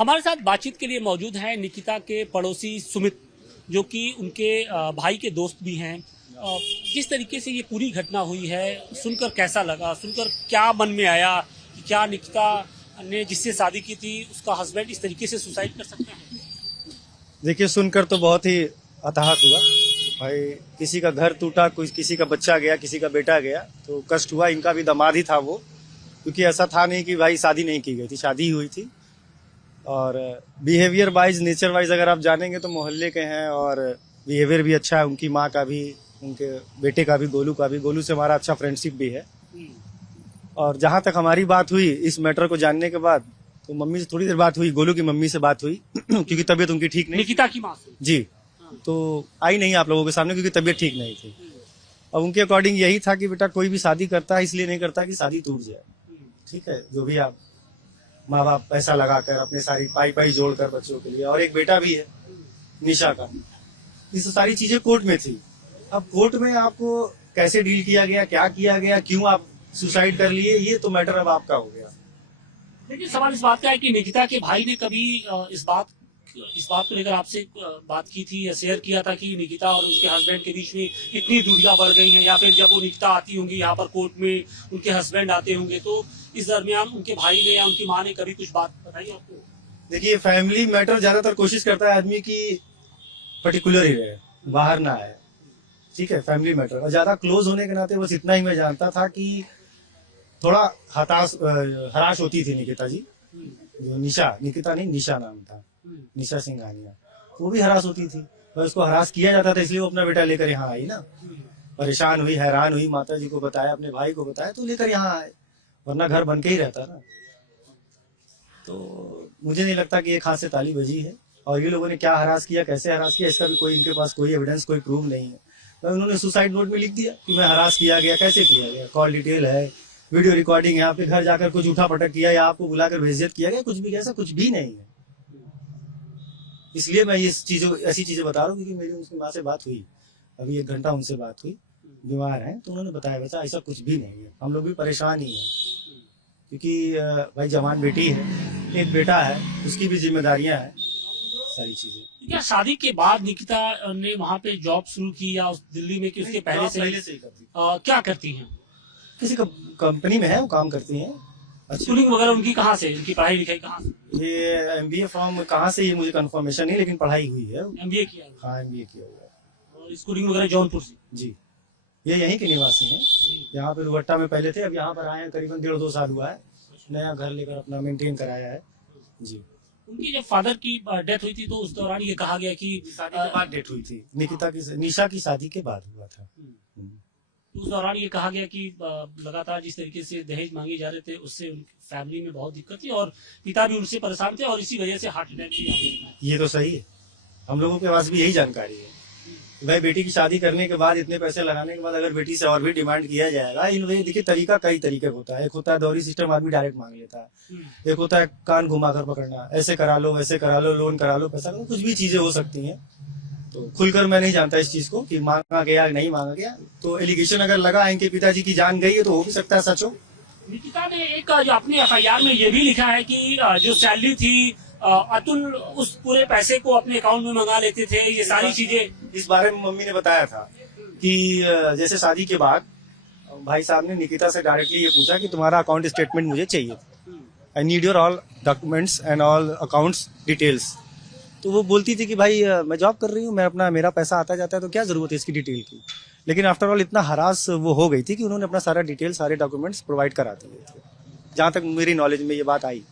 हमारे साथ बातचीत के लिए मौजूद हैं निकिता के पड़ोसी सुमित, जो कि उनके भाई के दोस्त भी हैं। जिस तरीके से ये पूरी घटना हुई है, सुनकर कैसा लगा, सुनकर क्या मन में आया कि क्या निकिता ने जिससे शादी की थी उसका हस्बैंड इस तरीके से सुसाइड कर सकते हैं? देखिए, सुनकर तो बहुत ही हताहत हुआ भाई। किसी का घर टूटा, किसी का बच्चा गया, किसी का बेटा गया, तो कष्ट हुआ। इनका भी दामाद ही था वो, क्योंकि ऐसा था नहीं कि भाई शादी नहीं की गई थी, शादी हुई थी। और बिहेवियर वाइज, नेचर वाइज अगर आप जानेंगे तो मोहल्ले के हैं, और बिहेवियर भी अच्छा है। उनकी माँ का भी, उनके बेटे का भी, गोलू का भी। गोलू से हमारा अच्छा फ्रेंडशिप भी है। और जहाँ तक हमारी बात हुई इस मैटर को जानने के बाद, तो मम्मी से थोड़ी देर बात हुई, गोलू की मम्मी से बात हुई क्योंकि तबीयत उनकी ठीक नहीं। निकिता की माँ से? जी। तो आई नहीं आप लोगों के सामने क्योंकि तबीयत ठीक नहीं थी। अब उनके अकॉर्डिंग यही था कि बेटा कोई भी शादी करता है इसलिए नहीं करता कि शादी टूट जाए। ठीक है, जो भी आप माँ बाप पैसा लगाकर अपने सारी पाई जोड़कर बच्चों के लिए, और एक बेटा भी है निशा का, इस सारी चीजें कोर्ट में थी। अब कोर्ट में आपको कैसे डील किया गया, क्या किया गया, क्यों आप सुसाइड कर लिए, ये तो मैटर अब आपका हो गया। लेकिन सवाल इस बात का है कि निकिता के भाई ने कभी इस बात को लेकर आपसे बात की थी या शेयर किया था कि निकिता और उसके हस्बैंड के बीच में इतनी दूरियां बढ़ गई हैं, या फिर जब वो निकिता आती होंगी यहाँ पर कोर्ट में, उनके हस्बैंड आते होंगे, तो इस दरमियान उनके भाई ने या उनकी माँ ने कभी कुछ बात बताई आपको? देखिए, फैमिली मैटर ज्यादातर कोशिश करता है आदमी की पर्टिकुलर ही रहे, बाहर ना आए। ठीक है, फैमिली मैटर। और ज्यादा क्लोज होने के नाते बस इतना ही मैं जानता था कि थोड़ा हराश होती थी निकिता जी, जो निकिता नहीं, निशा नाम था, निशा सिंघानिया। वो भी हरास होती थी, और उसको हरास किया जाता था, इसलिए वो अपना बेटा लेकर यहाँ आई ना। परेशान हुई, हैरान हुई, माता जी को बताया, अपने भाई को बताया, तो लेकर यहाँ आए, वरना घर बन के ही रहता ना। तो मुझे नहीं लगता कि एक हाथ से ताली बजी है। और ये लोगों ने क्या हरास किया, कैसे हरास किया, इसका भी कोई इनके पास कोई एविडेंस, कोई प्रूफ नहीं है। तो उन्होंने सुसाइड नोट में लिख दिया कि मैं हरास किया गया, कैसे किया गया, कॉल डिटेल है, वीडियो रिकॉर्डिंग है, आपके घर जाकर कुछ उठा पटक किया या आपको बुलाकर बेइज्जत किया गया, कुछ भी, ऐसा कुछ भी नहीं है। इसलिए मैं ऐसी चीजें बता रहा हूँ क्योंकि मेरी उनकी माँ से बात हुई, अभी 1 घंटा उनसे बात हुई, बीमार हैं, तो उन्होंने बताया बच्चा ऐसा कुछ भी नहीं है। हम लोग भी परेशान ही हैं क्योंकि भाई जवान बेटी है, एक बेटा है, उसकी भी जिम्मेदारियां हैं, सारी चीजें। क्या शादी के बाद निकिता ने वहाँ पे जॉब शुरू की या उस दिल्ली में, कि उसके पहले से ही करती? क्या करती हैं? किसी कंपनी में है, वो काम करती हैं। स्कूलिंग वगैरह उनकी कहाँ से, उनकी पढ़ाई लिखाई कहाँ से? ये MBA फॉर्म कहाँ से, ये मुझे कंफर्मेशन नहीं, लेकिन पढ़ाई हुई है। MBA किया? हाँ, MBA किया हुआ है। और स्कूलिंग वगैरह जौनपुर से? जी। ये यहीं के निवासी हैं, यहाँ पे रुवट्टा में पहले थे, अब यहाँ पर आए हैं, करीबन 1.5-2 साल हुआ है। नया घर लेकर अपना मेंटेन कराया है। जी। उनकी जब फादर की डेथ हुई थी तो उस दौरान ये कहा गया कि शादी के बाद डेथ हुई थी, निशा की शादी के बाद हुआ था। उस दौरान ये कहा गया कि लगातार जिस तरीके से दहेज मांगे जा रहे थे, उससे उनकी फैमिली में बहुत दिक्कत थी और पिता भी उनसे परेशान थे, और इसी वजह से हार्ट अटैक भी आ गया। ये तो सही है, हम लोगों के पास भी यही जानकारी है। भाई बेटी की शादी करने के बाद, इतने पैसे लगाने के बाद, अगर बेटी से और भी डिमांड किया जाएगा, इन वे देखिए तरीका कई तरीके का होता है। एक होता है दौरी सिस्टम, आदमी डायरेक्ट मांग लेता है। एक होता है कान घुमाकर पकड़ना, ऐसे करा लो, वैसे करा लो, लोन करा लो, पैसा करो, कुछ भी चीजें हो सकती हैं। तो खुलकर मैं नहीं जानता इस चीज को कि मांगा गया नहीं मांगा गया। तो एलिगेशन अगर लगा इनके पिताजी की जान गई है तो हो भी सकता है सच हो। निकिता ने एक जो अपने FIR में ये भी लिखा है कि जो सैलरी थी, अतुल उस पूरे पैसे को अपने अकाउंट में मंगा लेते थे, ये सारी चीजें। इस बारे में मम्मी ने बताया था कि जैसे शादी के बाद भाई साहब ने निकिता से डायरेक्टली ये पूछा कि तुम्हारा अकाउंट स्टेटमेंट मुझे चाहिए, I need your all documents and all accounts details. तो वो बोलती थी कि भाई मैं जॉब कर रही हूँ, मेरा पैसा आता जाता है, तो क्या जरूरत है इसकी डिटेल की। लेकिन आफ्टर ऑल इतना हरास वो हो गई थी कि उन्होंने अपना सारा डिटेल, सारे डॉक्यूमेंट्स प्रोवाइड करा दिए थे, जहाँ तक मेरी नॉलेज में ये बात आई।